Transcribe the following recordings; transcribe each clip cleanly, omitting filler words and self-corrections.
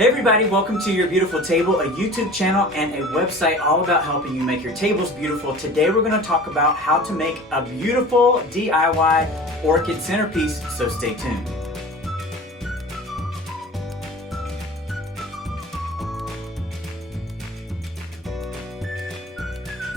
Hey everybody, welcome to Your Beautiful Table, a YouTube channel and a website all about helping you make your tables beautiful. Today we're going to talk about how to make a beautiful DIY orchid centerpiece, so stay tuned.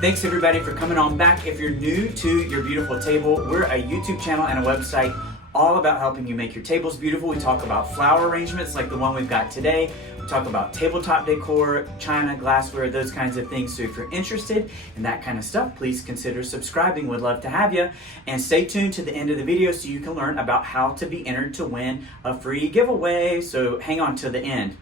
Thanks everybody for coming on back. If you're new to Your Beautiful Table, we're a YouTube channel and a website all about helping you make your tables beautiful. We talk about flower arrangements like the one we've got today. We talk about tabletop decor, china, glassware, those kinds of things. So if you're interested in that kind of stuff, please consider subscribing. We'd love to have you. And stay tuned to the end of the video so you can learn about how to be entered to win a free giveaway. So hang on to the end.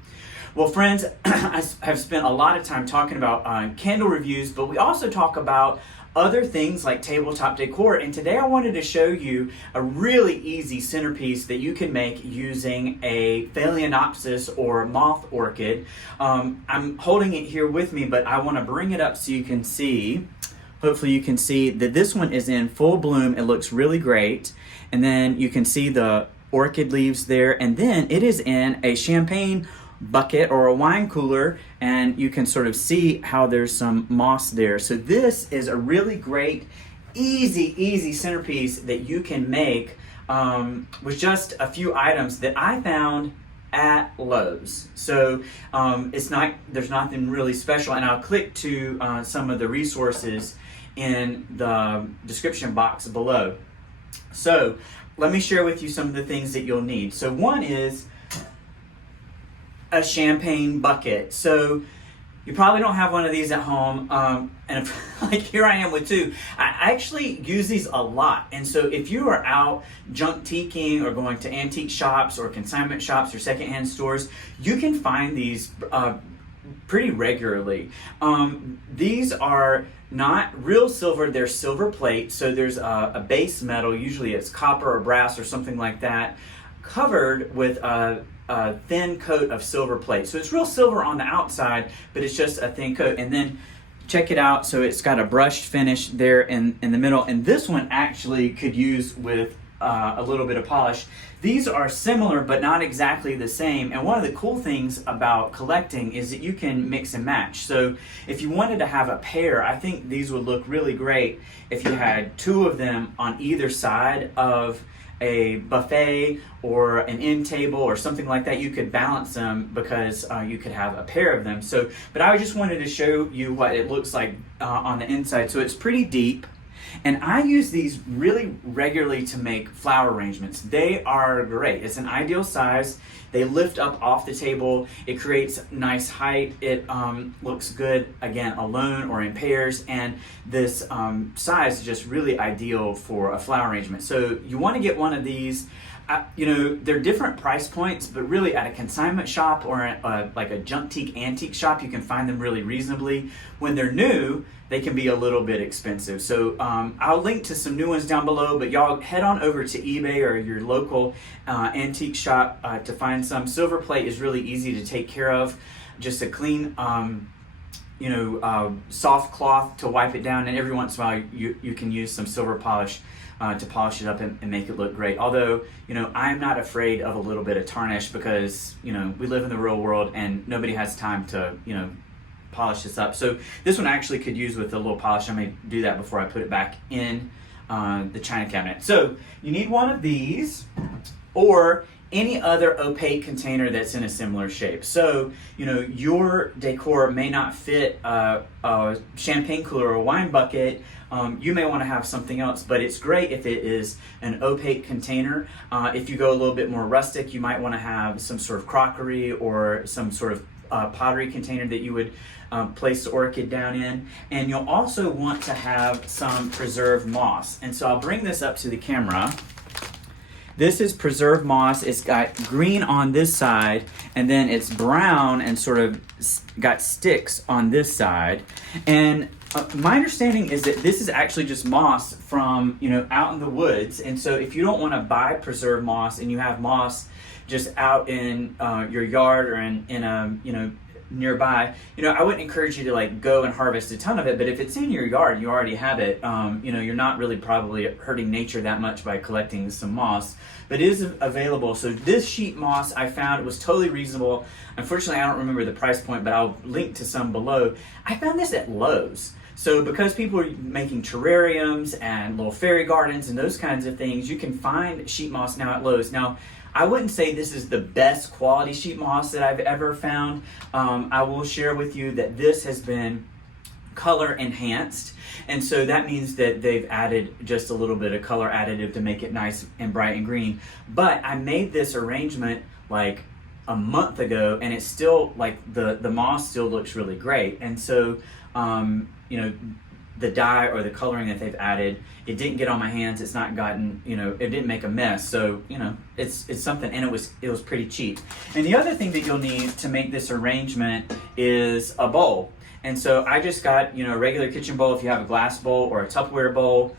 Well, friends, I have spent a lot of time talking about candle reviews, but we also talk about other things like tabletop decor. And today I wanted to show you a really easy centerpiece that you can make using a Phalaenopsis or moth orchid. I'm holding it here with me, but I want to bring it up so you can see. Hopefully you can see that this one is in full bloom. It looks really great. And then you can see the orchid leaves there. And then it is in a champagne bucket or a wine cooler, and you can sort of see how there's some moss there. So this is a really great, easy centerpiece that you can make with just a few items that I found at Lowe's. So there's nothing really special, and I'll click to some of the resources in the description box below. So let me share with you some of the things that you'll need. So one is a champagne bucket. So you probably don't have one of these at home, and like here I am with two. I actually use these a lot, and so if you are out junk teeking or going to antique shops or consignment shops or secondhand stores, you can find these pretty regularly. These are not real silver, they're silver plate, so there's a base metal, usually it's copper or brass or something like that, covered with a thin coat of silver plate. So it's real silver on the outside, but it's just a thin coat. And then check it out. So it's got a brushed finish there in the middle. And this one actually could use with a little bit of polish. These are similar, but not exactly the same. And one of the cool things about collecting is that you can mix and match. So if you wanted to have a pair, I think these would look really great if you had two of them on either side of a buffet or an end table or something like that. You could balance them because you could have a pair of them. So, but I just wanted to show you what it looks like on the inside. So it's pretty deep, and I use these really regularly to make flower arrangements. They are great. It's an ideal size. They lift up off the table. It creates nice height. It looks good, again, alone or in pairs. And this size is just really ideal for a flower arrangement. So you want to get one of these. They're different price points, but really at a consignment shop or like a junk teak antique shop, you can find them really reasonably. When they're new, they can be a little bit expensive. So I'll link to some new ones down below, but y'all head on over to eBay or your local antique shop to find some. Silver plate is really easy to take care of. Just a clean, soft cloth to wipe it down, and every once in a while you can use some silver polish to polish it up and make it look great. Although, I'm not afraid of a little bit of tarnish because, we live in the real world and nobody has time to, polish this up. So this one actually could use with a little polish. I may do that before I put it back in the china cabinet. So you need one of these or any other opaque container that's in a similar shape. So, your decor may not fit a champagne cooler or a wine bucket. You may want to have something else, but it's great if it is an opaque container. If you go a little bit more rustic, you might want to have some sort of crockery or some sort of pottery container that you would place the orchid down in. And you'll also want to have some preserved moss. And so I'll bring this up to the camera. This is preserved moss. It's got green on this side, and then it's brown and sort of got sticks on this side. And my understanding is that this is actually just moss from, out in the woods. And so if you don't want to buy preserved moss and you have moss just out in your yard or in a, nearby, I wouldn't encourage you to like go and harvest a ton of it, but if it's in your yard, you already have it, you're not really probably hurting nature that much by collecting some moss, but it is available. So this sheet moss I found, it was totally reasonable. Unfortunately, I don't remember the price point, but I'll link to some below. I found this at Lowe's. So because people are making terrariums and little fairy gardens and those kinds of things, you can find sheet moss now at Lowe's. Now, I wouldn't say this is the best quality sheet moss that I've ever found. I will share with you that this has been color enhanced, and so that means that they've added just a little bit of color additive to make it nice and bright and green. But I made this arrangement like a month ago, and it's still like the moss still looks really great. And so the dye or the coloring that they've added, it didn't get on my hands. It's not gotten, it didn't make a mess. So, it's something, and it was pretty cheap. And the other thing that you'll need to make this arrangement is a bowl. And so I just got, a regular kitchen bowl. If you have a glass bowl or a Tupperware bowl,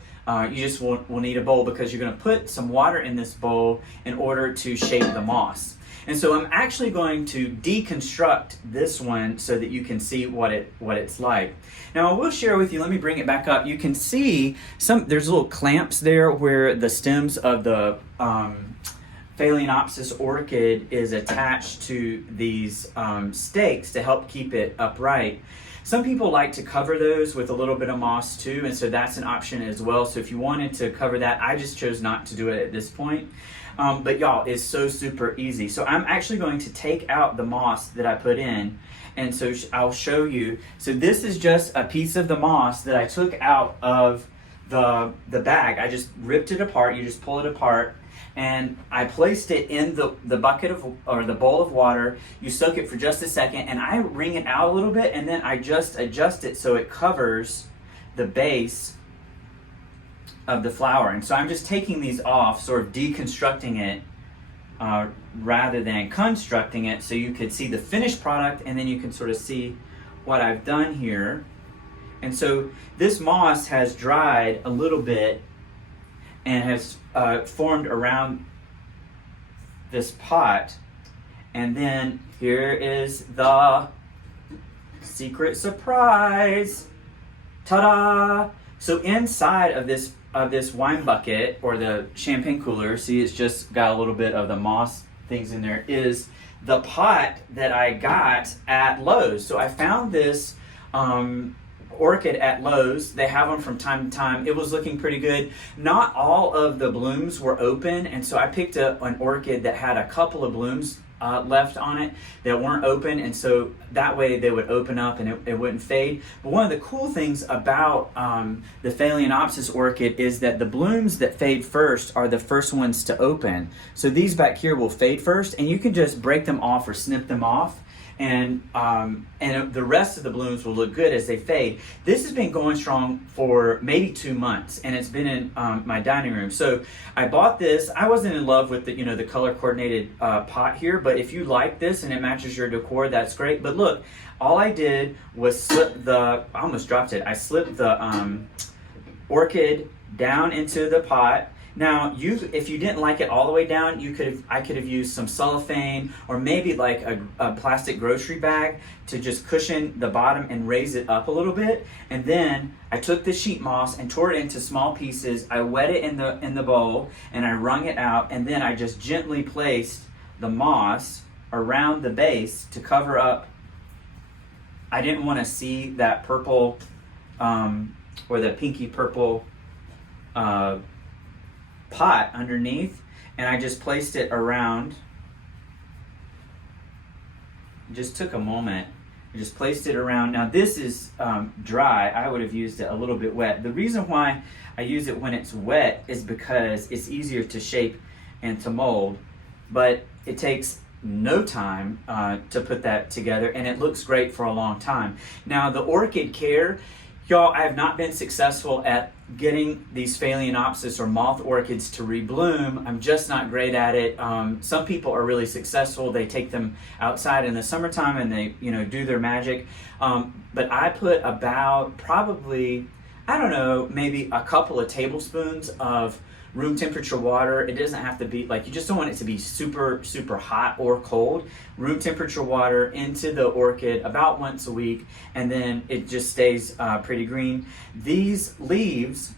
you just will need a bowl, because you're going to put some water in this bowl in order to shape the moss. And so I'm actually going to deconstruct this one so that you can see what it's like. Now I will share with you, let me bring it back up. You can see there's little clamps there where the stems of the Phalaenopsis orchid is attached to these stakes to help keep it upright. Some people like to cover those with a little bit of moss too, and so that's an option as well. So if you wanted to cover that, I just chose not to do it at this point. But y'all, it's so super easy. So I'm actually going to take out the moss that I put in, and so I'll show you. So this is just a piece of the moss that I took out of the bag. I just ripped it apart. You just pull it apart, and I placed it in the bucket or the bowl of water. You soak it for just a second, and I wring it out a little bit, and then I just adjust it so it covers the base of the flower. And so I'm just taking these off, sort of deconstructing it rather than constructing it, so you could see the finished product, and then you can sort of see what I've done here. And so this moss has dried a little bit and has formed around this pot. And then here is the secret surprise. Ta-da! So inside of this wine bucket or the champagne cooler, see it's just got a little bit of the moss things in there, is the pot that I got at Lowe's. So I found this orchid at Lowe's. They have them from time to time. It was looking pretty good. Not all of the blooms were open, and so I picked up an orchid that had a couple of blooms left on it that weren't open, and so that way they would open up and it wouldn't fade. But one of the cool things about the Phalaenopsis orchid is that the blooms that fade first are the first ones to open. So these back here will fade first, and you can just break them off or snip them off, and the rest of the blooms will look good as they fade. This has been going strong for maybe 2 months, and it's been in my dining room. So I bought this. I wasn't in love with the color coordinated pot here, but if you like this and it matches your decor, that's great. But look, all I did was I almost dropped it. I slipped the orchid down into the pot. Now, if you didn't like it all the way down, I could have used some cellophane or maybe like a plastic grocery bag to just cushion the bottom and raise it up a little bit. And then I took the sheet moss and tore it into small pieces. I wet it in the bowl and I wrung it out, and then I just gently placed the moss around the base to cover up. I didn't want to see that purple or the pinky purple pot underneath, and I just placed it around. Just took a moment. I just placed it around. Now this is dry. I would have used it a little bit wet. The reason why I use it when it's wet is because it's easier to shape and to mold, but it takes no time to put that together, and it looks great for a long time. Now the orchid care, y'all, I have not been successful at getting these Phalaenopsis or moth orchids to rebloom. I'm just not great at it. Some people are really successful. They take them outside in the summertime and they, do their magic. But I put about probably, maybe a couple of tablespoons of room temperature water. It doesn't have to be, like, you just don't want it to be super, super hot or cold. Room temperature water into the orchid about once a week, and then it just stays pretty green. These leaves,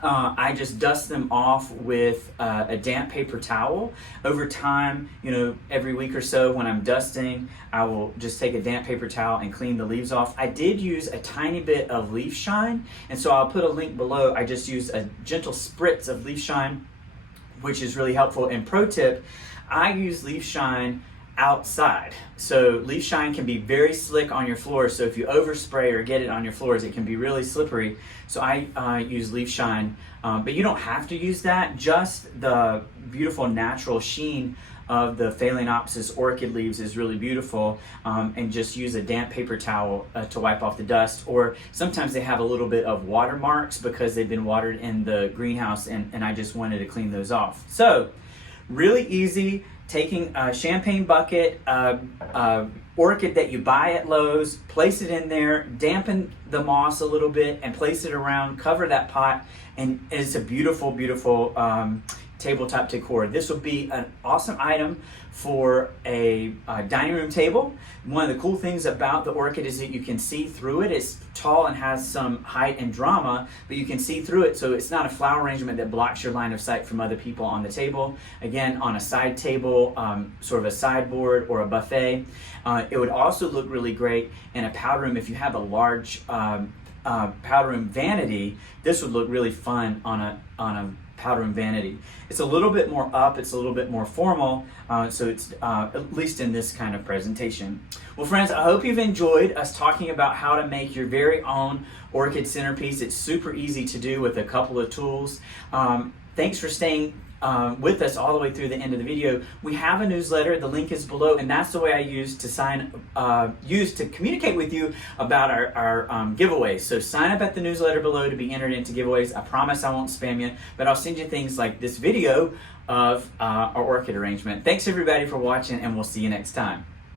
I just dust them off with a damp paper towel. Over time, you know, every week or so when I'm dusting, I will just take a damp paper towel and clean the leaves off. I did use a tiny bit of leaf shine, and so I'll put a link below. I just used a gentle spritz of leaf shine, which is really helpful. And pro tip, I use leaf shine outside. So leaf shine can be very slick on your floors, so if you overspray or get it on your floors, it can be really slippery. So I use leaf shine, but you don't have to use that. Just the beautiful natural sheen of the Phalaenopsis orchid leaves is really beautiful, and just use a damp paper towel to wipe off the dust. Or sometimes they have a little bit of watermarks because they've been watered in the greenhouse, and I just wanted to clean those off. So really easy. Taking a champagne bucket, orchid that you buy at Lowe's, place it in there, dampen the moss a little bit, and place it around, cover that pot, and it's a beautiful, beautiful tabletop decor. This will be an awesome item for a dining room table. One of the cool things about the orchid is that you can see through it. It's tall and has some height and drama, but you can see through it, so it's not a flower arrangement that blocks your line of sight from other people on the table. Again, on a side table, sort of a sideboard or a buffet. It would also look really great in a powder room. If you have a large powder room vanity, this would look really fun on a powder room vanity. It's a little bit more up, it's a little bit more formal, so it's at least in this kind of presentation. Well, friends, I hope you've enjoyed us talking about how to make your very own orchid centerpiece. It's super easy to do with a couple of tools. Thanks for staying with us all the way through the end of the video. We have a newsletter, the link is below, and that's the way I use to communicate with you about our giveaways. So sign up at the newsletter below to be entered into giveaways. I promise I won't spam you, but I'll send you things like this video of our orchid arrangement. Thanks everybody for watching, and we'll see you next time.